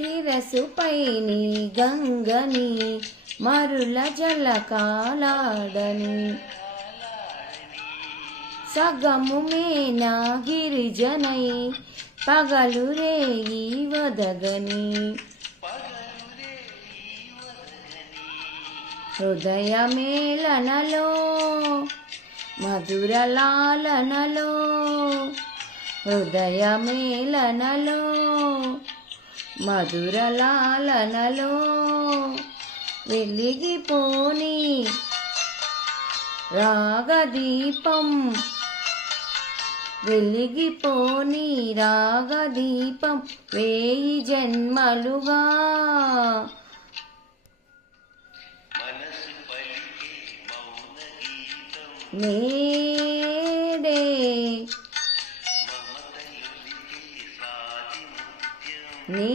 శిరసుపై నీ గంగని మరుల జలకాలాడని సగము మేనా గిరిజనై పగలు రేయి వదగని హృదయ మేళనలో మధుర లాలనలో హృదయ మేళనలో మధుర లాలనలో వెలిగిపోని రాగదీపం వెలిగిపోని రాగదీపం వేయి జన్మలుగా నేడే నీ